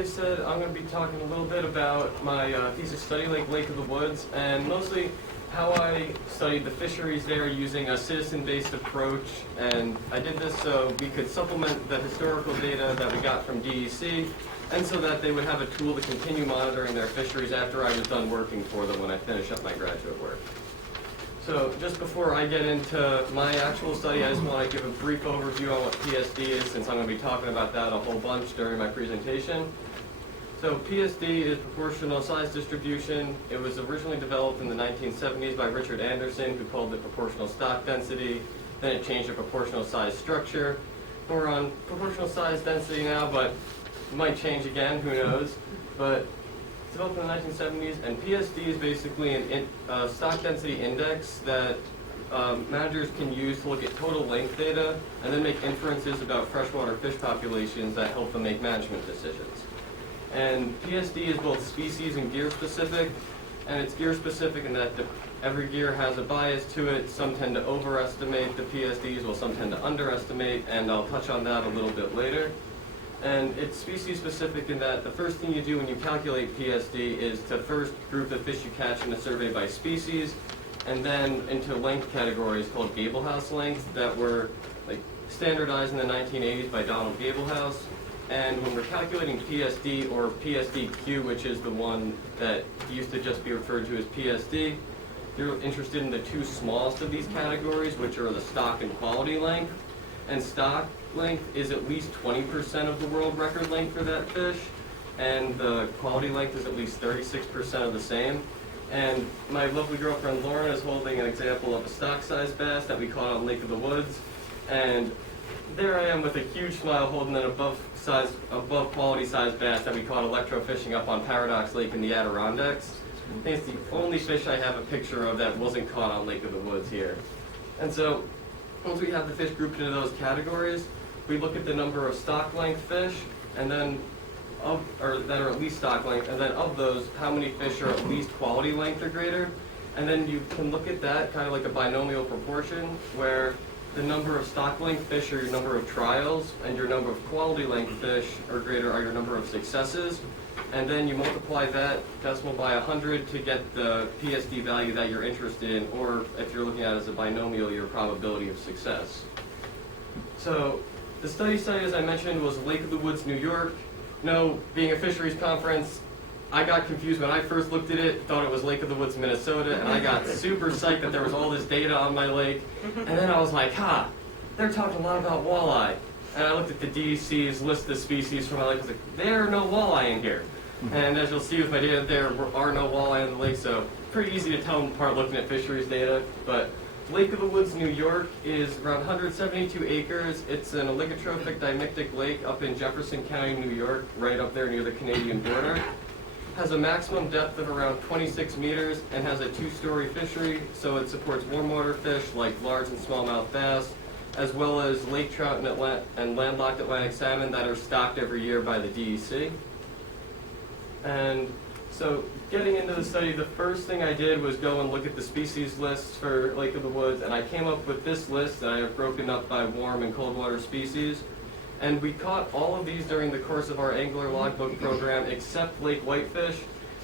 I said I'm going to be talking a little bit about my thesis study, Lake of the Woods, and mostly how I studied the fisheries there using a citizen-based approach. And I did this so we could supplement the historical data that we got from DEC, and so that they would have a tool to continue monitoring their fisheries after I was done working for them when I finish up my graduate work. So just before I get into my actual study, I just want to give a brief overview on what PSD is, since I'm going to be talking about that a whole bunch during my presentation. So PSD is proportional size distribution. It was originally developed in the 1970s by Richard Anderson, who called it proportional stock density. Then it changed to proportional size structure. We're on proportional size density now, but it might change again, who knows. But developed in the 1970s, and PSD is basically a stock density index that managers can use to look at total length data and then make inferences about freshwater fish populations that help them make management decisions. And PSD is both species and gear specific, and it's gear specific in that every gear has a bias to it. Some tend to overestimate the PSDs, while some tend to underestimate, and I'll touch on that a little bit later. And it's species specific in that the first thing you do when you calculate PSD is to first group the fish you catch in a survey by species, and then into length categories called Gablehouse length that were standardized in the 1980s by Donald Gablehouse. And when we're calculating PSD or PSD-Q, which is the one that used to just be referred to as PSD, you're interested in the two smallest of these categories, which are the stock and quality length. And stock length is at least 20% of the world record length for that fish, and the quality length is at least 36% of the same. And my lovely girlfriend Lauren is holding an example of a stock-sized bass that we caught on Lake of the Woods, and there I am with a huge smile holding an above quality size bass that we caught electrofishing up on Paradox Lake in the Adirondacks. I think it's the only fish I have a picture of that wasn't caught on Lake of the Woods here. And so once we have the fish grouped into those categories, we look at the number of stock length fish, and then that are at least stock length, and then of those, how many fish are at least quality length or greater. And then you can look at that kind of like a binomial proportion, where the number of stock length fish are your number of trials, and your number of quality length fish or greater are your number of successes. And then you multiply that decimal by 100 to get the PSD value that you're interested in, or if you're looking at it as a binomial, your probability of success. So the study site, as I mentioned, was Lake of the Woods, New York. No, being a fisheries conference, I got confused when I first looked at it, thought it was Lake of the Woods, Minnesota, and I got super psyched that there was all this data on my lake. And then I was like, they're talking a lot about walleye. And I looked at the DEC's list of species for my lake. I was like, there are no walleye in here. And as you'll see with my data, there are no walleye in the lake, so pretty easy to tell them apart looking at fisheries data. But Lake of the Woods, New York is around 172 acres. It's an oligotrophic dimictic lake up in Jefferson County, New York, right up there near the Canadian border. Has a maximum depth of around 26 meters and has a 2-story fishery, so it supports warmwater fish like large and smallmouth bass, as well as lake trout and landlocked Atlantic salmon that are stocked every year by the DEC. And so getting into the study, the first thing I did was go and look at the species lists for Lake of the Woods, and I came up with this list that I have broken up by warm and cold water species. And we caught all of these during the course of our angler logbook program except lake whitefish,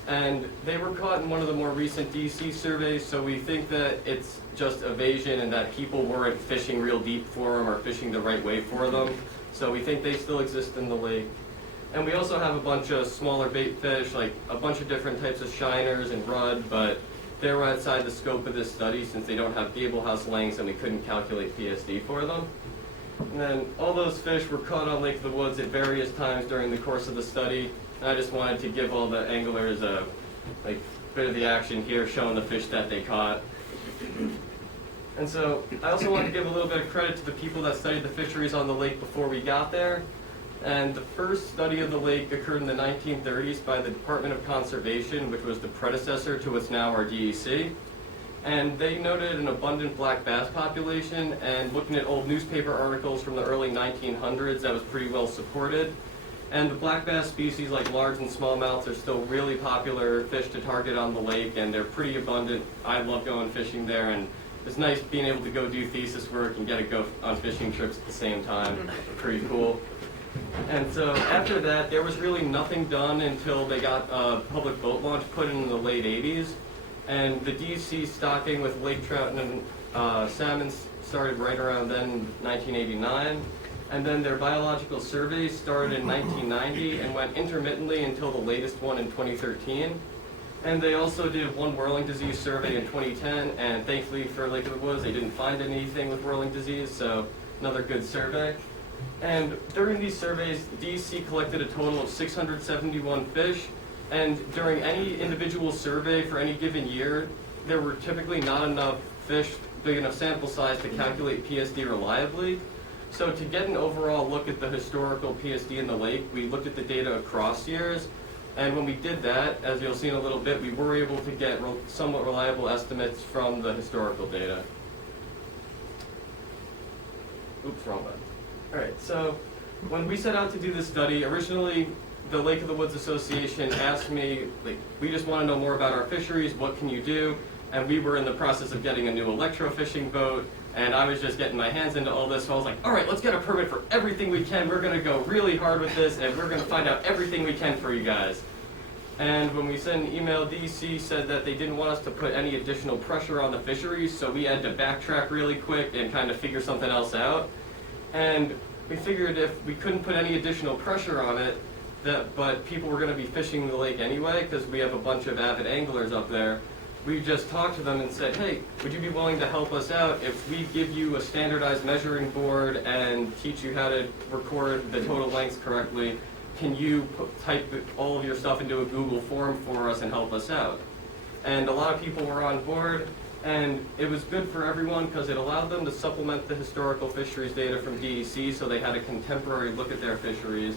and they were caught in one of the more recent DC surveys, so we think that it's just evasion and that people weren't fishing real deep for them or fishing the right way for them. So we think they still exist in the lake. And we also have a bunch of smaller bait fish, like a bunch of different types of shiners and rudd, but they were outside the scope of this study since they don't have Gablehouse lengths and we couldn't calculate PSD for them. And then all those fish were caught on Lake of the Woods at various times during the course of the study. And I just wanted to give all the anglers a bit of the action here, showing the fish that they caught. And so I also want to give a little bit of credit to the people that studied the fisheries on the lake before we got there. And the first study of the lake occurred in the 1930s by the Department of Conservation, which was the predecessor to what's now our DEC. And they noted an abundant black bass population, and looking at old newspaper articles from the early 1900s, that was pretty well supported. And the black bass species like large and smallmouths are still really popular fish to target on the lake, and they're pretty abundant. I love going fishing there, and it's nice being able to go do thesis work and get to go on fishing trips at the same time. Pretty cool. And so after that, there was really nothing done until they got a public boat launch put in the late 80s. And the DC stocking with lake trout and salmon started right around then, 1989. And then their biological surveys started in 1990 and went intermittently until the latest one in 2013. And they also did one whirling disease survey in 2010, and thankfully for Lake of the Woods, they didn't find anything with whirling disease, so another good survey. And during these surveys, DEC collected a total of 671 fish, and during any individual survey for any given year, there were typically not enough fish, big enough sample size to calculate PSD reliably. So to get an overall look at the historical PSD in the lake, we looked at the data across years, and when we did that, as you'll see in a little bit, we were able to get somewhat reliable estimates from the historical data. Oops, wrong button. All right, so when we set out to do this study, originally the Lake of the Woods Association asked me, like, we just want to know more about our fisheries, what can you do? And we were in the process of getting a new electrofishing boat, and I was just getting my hands into all this, so I was like, all right, let's get a permit for everything we can. We're going to go really hard with this, and we're going to find out everything we can for you guys. And when we sent an email, DEC said that they didn't want us to put any additional pressure on the fisheries, so we had to backtrack really quick and kind of figure something else out. And we figured if we couldn't put any additional pressure on it, but people were going to be fishing the lake anyway, because we have a bunch of avid anglers up there, we just talked to them and said, hey, would you be willing to help us out if we give you a standardized measuring board and teach you how to record the total lengths correctly? Can you type all of your stuff into a Google form for us and help us out? And a lot of people were on board, and it was good for everyone because it allowed them to supplement the historical fisheries data from DEC, so they had a contemporary look at their fisheries.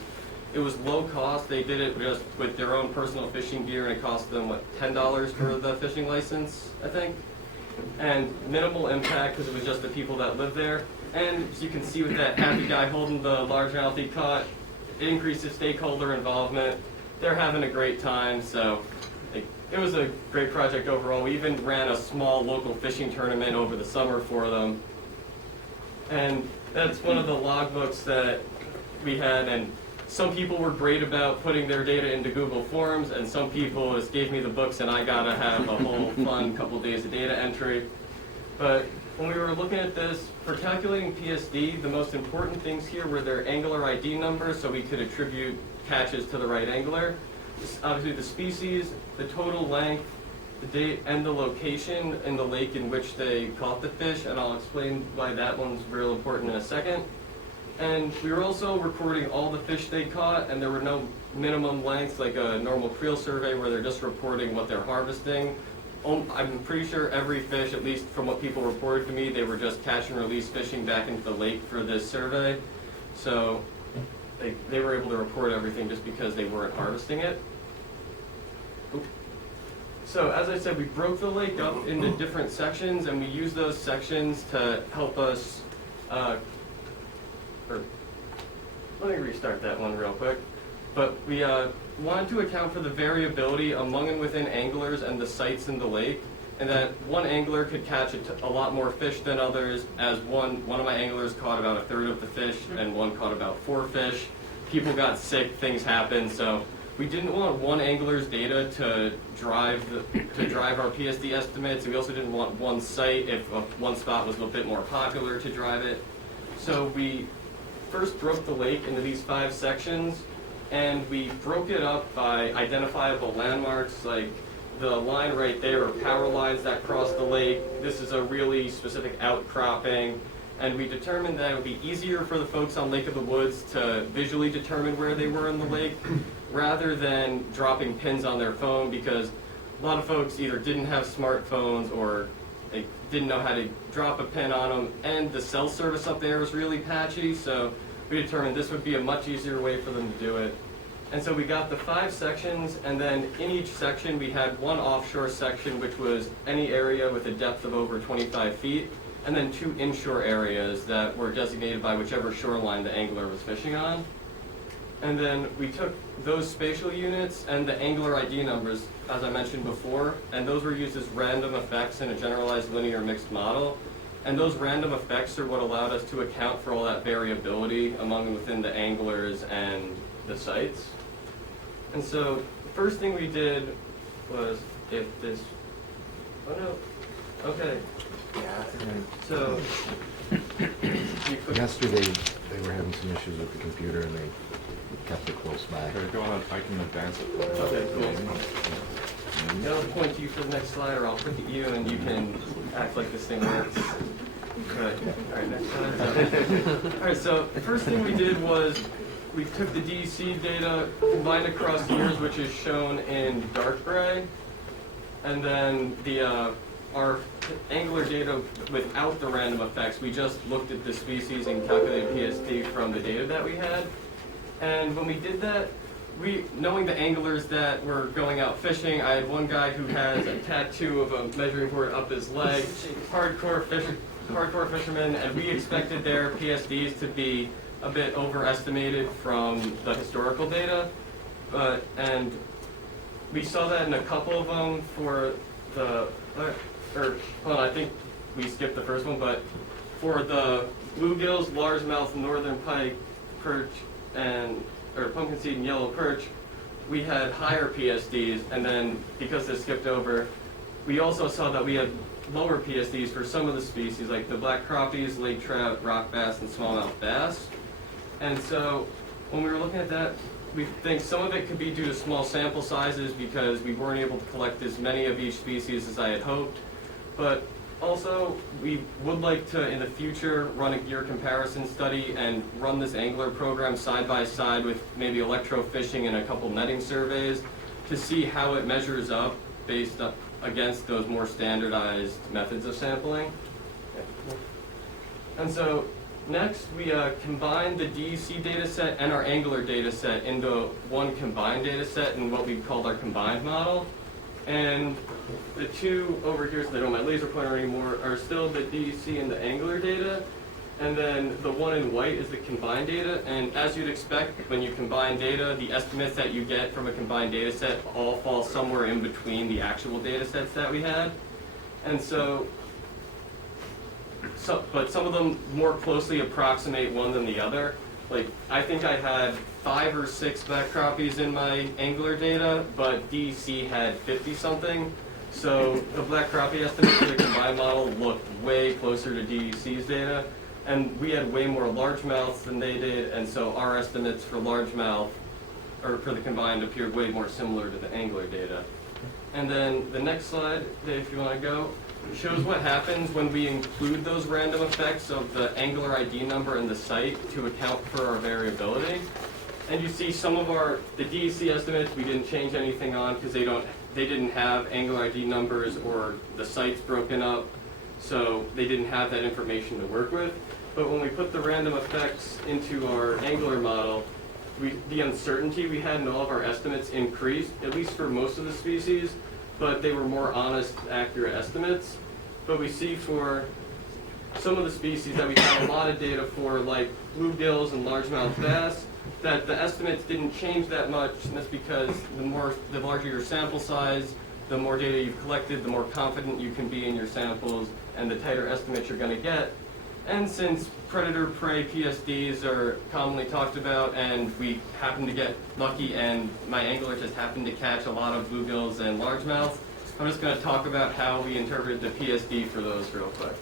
It was low cost. They did it just with their own personal fishing gear, and it cost them, what, $10 for the fishing license, I think? And minimal impact because it was just the people that lived there. And as you can see with that happy guy holding the largemouth he caught, it increases stakeholder involvement. They're having a great time, so it was a great project overall. We even ran a small local fishing tournament over the summer for them. And that's one of the logbooks that we had, and some people were great about putting their data into Google Forms, and some people just gave me the books and I got to have a whole fun couple days of data entry. But when we were looking at this, for calculating PSD, the most important things here were their angler ID numbers, so we could attribute catches to the right angler. Obviously the species, the total length, the date, and the location in the lake in which they caught the fish, and I'll explain why that one's real important in a second. And we were also recording all the fish they caught, and there were no minimum lengths like a normal creel survey where they're just reporting what they're harvesting. I'm pretty sure every fish, at least from what people reported to me, they were just catch and release fishing back into the lake for this survey. So they were able to report everything just because they weren't harvesting it. So as I said, we broke the lake up into different sections, and we used those sections to help us let me restart that one real quick. But we wanted to account for the variability among and within anglers and the sites in the lake, and that one angler could catch a lot more fish than others, as one of my anglers caught about a third of the fish, and one caught about 4 fish. People got sick, things happened, so we didn't want one angler's data to drive our PSD estimates, and we also didn't want one site, if one spot was a bit more popular, to drive it. So we first broke the lake into these 5 sections, and we broke it up by identifiable landmarks, like the line right there are power lines that cross the lake. This is a really specific outcropping, and we determined that it would be easier for the folks on Lake of the Woods to visually determine where they were in the lake, rather than dropping pins on their phone, because a lot of folks either didn't have smartphones or they didn't know how to drop a pin on them, and the cell service up there was really patchy, so we determined this would be a much easier way for them to do it. And so we got the 5 sections, and then in each section we had one offshore section, which was any area with a depth of over 25 feet, and then 2 inshore areas that were designated by whichever shoreline the angler was fishing on. And then we took those spatial units and the angler ID numbers, as I mentioned before, and those were used as random effects in a generalized linear mixed model. And those random effects are what allowed us to account for all that variability among and within the anglers and the sites. And so the first thing we did was if this, oh no, okay. Yeah. So Yesterday, they were having some issues with the computer and they kept it close by. Okay, go on, I can advance it. Okay, cool. Yeah, I'll point to you for the next slide, or I'll point at you and you can act like this thing works. Good. All right, next slide. All right, so the first thing we did was we took the DEC data combined across years, which is shown in dark gray, and then the our angler data without the random effects. We just looked at the species and calculated PSD from the data that we had. And when we did that, knowing the anglers that were going out fishing, I had one guy who has a tattoo of a measuring board up his leg, hardcore fisherman, and we expected their PSDs to be a bit overestimated from the historical data. And we saw that in a couple of them for the, well, I think we skipped the first one, but for the bluegills, largemouth, northern pike, perch, or pumpkin seed and yellow perch, we had higher PSDs, and then because this skipped over, we also saw that we had lower PSDs for some of the species, like the black crappies, lake trout, rock bass, and smallmouth bass. And so when we were looking at that, we think some of it could be due to small sample sizes because we weren't able to collect as many of each species as I had hoped. But also, we would like to, in the future, run a gear comparison study and run this angler program side by side with maybe electrofishing and a couple netting surveys to see how it measures up based up against those more standardized methods of sampling. And so next, we combined the DEC data set and our angler data set into one combined data set in what we called our combined model. And the two over here, so they don't have my laser pointer anymore, are still the DEC and the angler data. And then the one in white is the combined data. And as you'd expect, when you combine data, the estimates that you get from a combined data set all fall somewhere in between the actual data sets that we had. And but some of them more closely approximate one than the other. Like, I think I had 5 or 6 black crappies in my angler data, but DEC had 50-something. So the black crappie estimate for the combined model looked way closer to DEC's data. And we had way more largemouths than they did, and so our estimates for largemouth, or for the combined, appeared way more similar to the angler data. And then the next slide, Dave, if you want to go, shows what happens when we include those random effects of the angler ID number and the site to account for our variability. And you see some of the DEC estimates we didn't change anything on because they didn't have angler ID numbers or the sites broken up, so they didn't have that information to work with. But when we put the random effects into our angler model, the uncertainty we had in all of our estimates increased, at least for most of the species, but they were more honest, accurate estimates. But we see for some of the species that we have a lot of data for, like bluegills and largemouth bass, that the estimates didn't change that much, and that's because the larger your sample size, the more data you've collected, the more confident you can be in your samples, and the tighter estimates you're going to get. And since predator-prey PSDs are commonly talked about, and we happen to get lucky, and my angler just happened to catch a lot of bluegills and largemouths, I'm just going to talk about how we interpret the PSD for those real quick.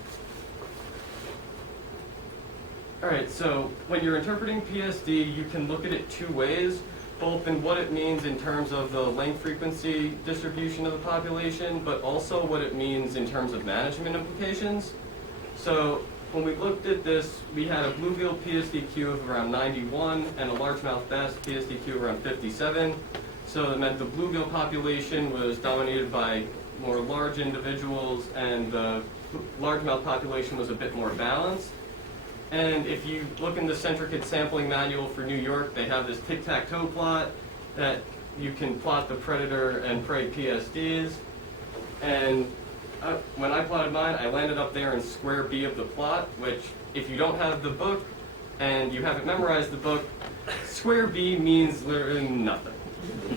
All right, so when you're interpreting PSD, you can look at it 2 ways, both in what it means in terms of the length frequency distribution of the population, but also what it means in terms of management implications. So when we looked at this, we had a bluegill PSD-Q of around 91 and a largemouth bass PSD-Q around 57. So that meant the bluegill population was dominated by more large individuals, and the largemouth population was a bit more balanced. And if you look in the Centricate sampling manual for New York, they have this tic-tac-toe plot that you can plot the predator and prey PSDs. And when I plotted mine, I landed up there in square B of the plot, which if you don't have the book and you haven't memorized the book, square B means literally nothing.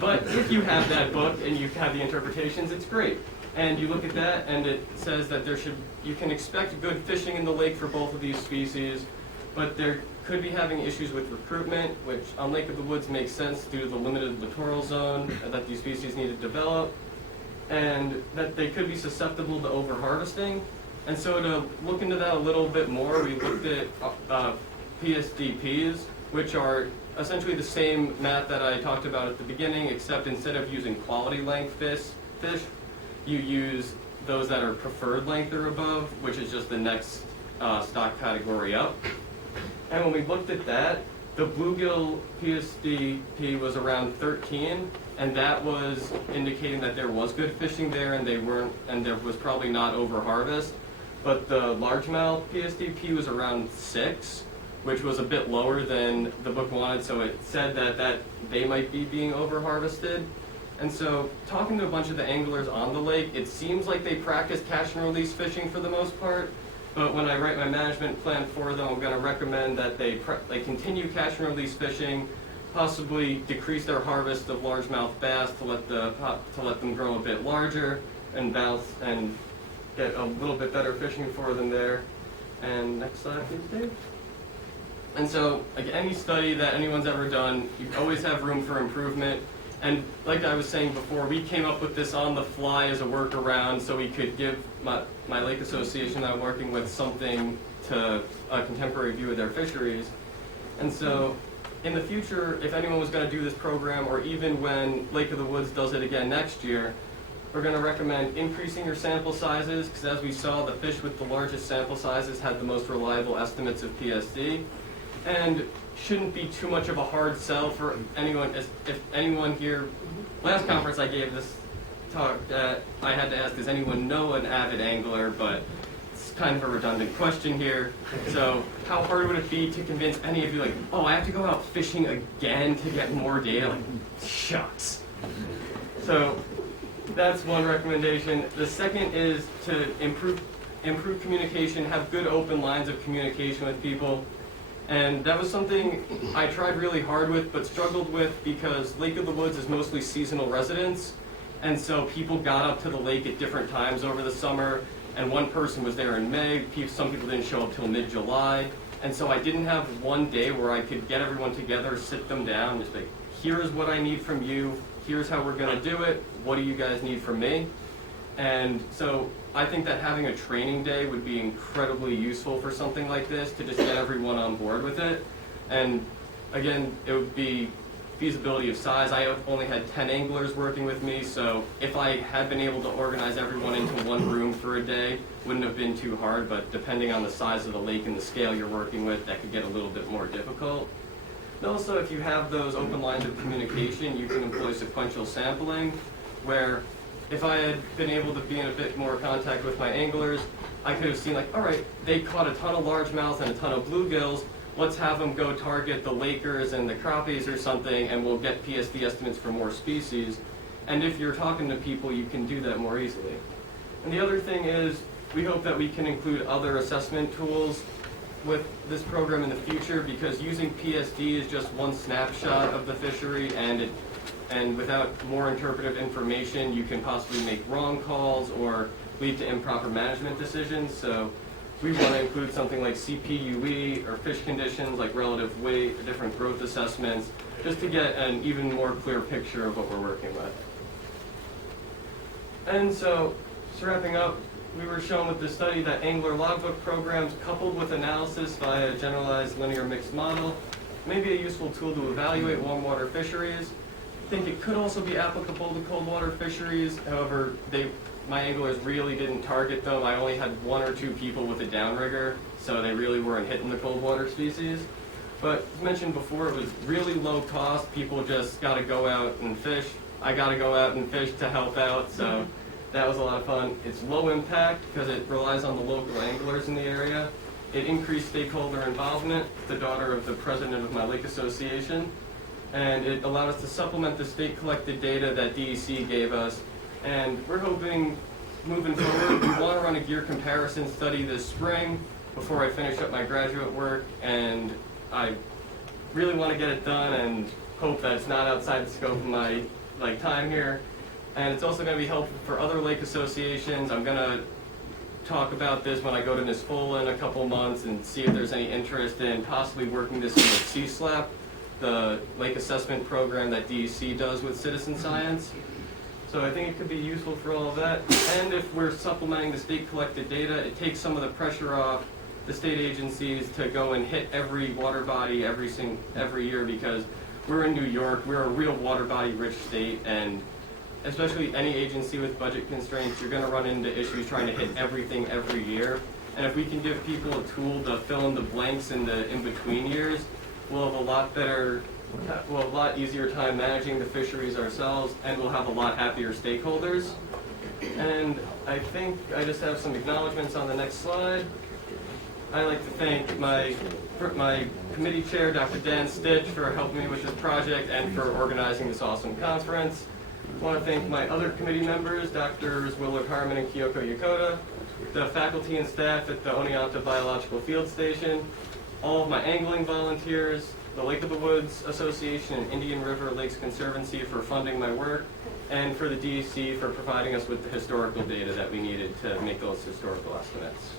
But if you have that book and you have the interpretations, it's great. And you look at that, and it says that you can expect good fishing in the lake for both of these species, but there could be having issues with recruitment, which on Lake of the Woods makes sense due to the limited littoral zone that these species need to develop, and that they could be susceptible to overharvesting. And so to look into that a little bit more, we looked at PSD-Ps, which are essentially the same math that I talked about at the beginning, except instead of using quality length fish, you use those that are preferred length or above, which is just the next stock category up. And when we looked at that, the bluegill PSD-P was around 13, and that was indicating that there was good fishing there, and there was probably not overharvest. But the largemouth PSD-P was around 6, which was a bit lower than the book wanted, so it said that they might be being overharvested. And so, talking to a bunch of the anglers on the lake, it seems like they practice catch and release fishing for the most part, but when I write my management plan for them, I'm going to recommend that they continue catch and release fishing, possibly decrease their harvest of largemouth bass to let them grow a bit larger and bounce and get a little bit better fishing for them there. And next slide, please, Dave. And so, like any study that anyone's ever done, you always have room for improvement. And like I was saying before, we came up with this on the fly as a workaround so we could give my lake association that I'm working with something to a contemporary view of their fisheries. And so, in the future, if anyone was going to do this program, or even when Lake of the Woods does it again next year, we're going to recommend increasing your sample sizes, because as we saw, the fish with the largest sample sizes had the most reliable estimates of PSD, and shouldn't be too much of a hard sell for anyone. If anyone here, last conference I gave this talk, I had to ask, does anyone know an avid angler, but it's kind of a redundant question here. So how hard would it be to convince any of you, like, oh, I have to go out fishing again to get more data? Like, shucks. So that's one recommendation. The second is to improve communication, have good open lines of communication with people. And that was something I tried really hard with, but struggled with because Lake of the Woods is mostly seasonal residents. And so people got up to the lake at different times over the summer. And one person was there in May. Some people didn't show up till mid-July. And so I didn't have one day where I could get everyone together, sit them down, just like, here's what I need from you. Here's how we're going to do it. What do you guys need from me? And so I think that having a training day would be incredibly useful for something like this, to just get everyone on board with it. And again, it would be feasibility of size. I only had 10 anglers working with me, so if I had been able to organize everyone into one room for a day, wouldn't have been too hard, but depending on the size of the lake and the scale you're working with, that could get a little bit more difficult. And also, if you have those open lines of communication, you can employ sequential sampling, where if I had been able to be in a bit more contact with my anglers, I could have seen, like, all right, they caught a ton of largemouth and a ton of bluegills. Let's have them go target the Lakers and the crappies or something, and we'll get PSD estimates for more species. And if you're talking to people, you can do that more easily. And the other thing is, we hope that we can include other assessment tools with this program in the future, because using PSD is just one snapshot of the fishery, and without more interpretive information, you can possibly make wrong calls or lead to improper management decisions. So we want to include something like CPUE or fish conditions, like relative weight, or different growth assessments, just to get an even more clear picture of what we're working with. And so, just wrapping up, we were shown with this study that angler logbook programs coupled with analysis via a generalized linear mixed model may be a useful tool to evaluate warm water fisheries. I think it could also be applicable to cold water fisheries. However, my anglers really didn't target them. I only had 1 or 2 people with a downrigger, so they really weren't hitting the cold water species. But as mentioned before, it was really low cost. People just got to go out and fish. I got to go out and fish to help out, so that was a lot of fun. It's low impact because it relies on the local anglers in the area. It increased stakeholder involvement, the daughter of the president of my lake association, and it allowed us to supplement the state collected data that DEC gave us. And we're hoping, moving forward, we want to run a gear comparison study this spring before I finish up my graduate work, and I really want to get it done and hope that it's not outside the scope of my time here. And it's also going to be helpful for other lake associations. I'm going to talk about this when I go to Nisfola in a couple months and see if there's any interest in possibly working this in with CSLAP, the lake assessment program that DEC does with citizen science. So I think it could be useful for all of that. And if we're supplementing the state collected data, it takes some of the pressure off the state agencies to go and hit every water body every year, because we're in New York, we're a real water body rich state, and especially any agency with budget constraints, you're going to run into issues trying to hit everything every year. And if we can give people a tool to fill in the blanks in the in-between years, we'll have a lot easier time managing the fisheries ourselves, and we'll have a lot happier stakeholders. And I think I just have some acknowledgments on the next slide. I'd like to thank my committee chair, Dr. Dan Stich, for helping me with this project and for organizing this awesome conference. I want to thank my other committee members, Drs. Willard Harmon and Kyoko Yokota, the faculty and staff at the Oneonta Biological Field Station, all of my angling volunteers, the Lake of the Woods Association and Indian River Lakes Conservancy for funding my work, and for the DEC for providing us with the historical data that we needed to make those historical estimates.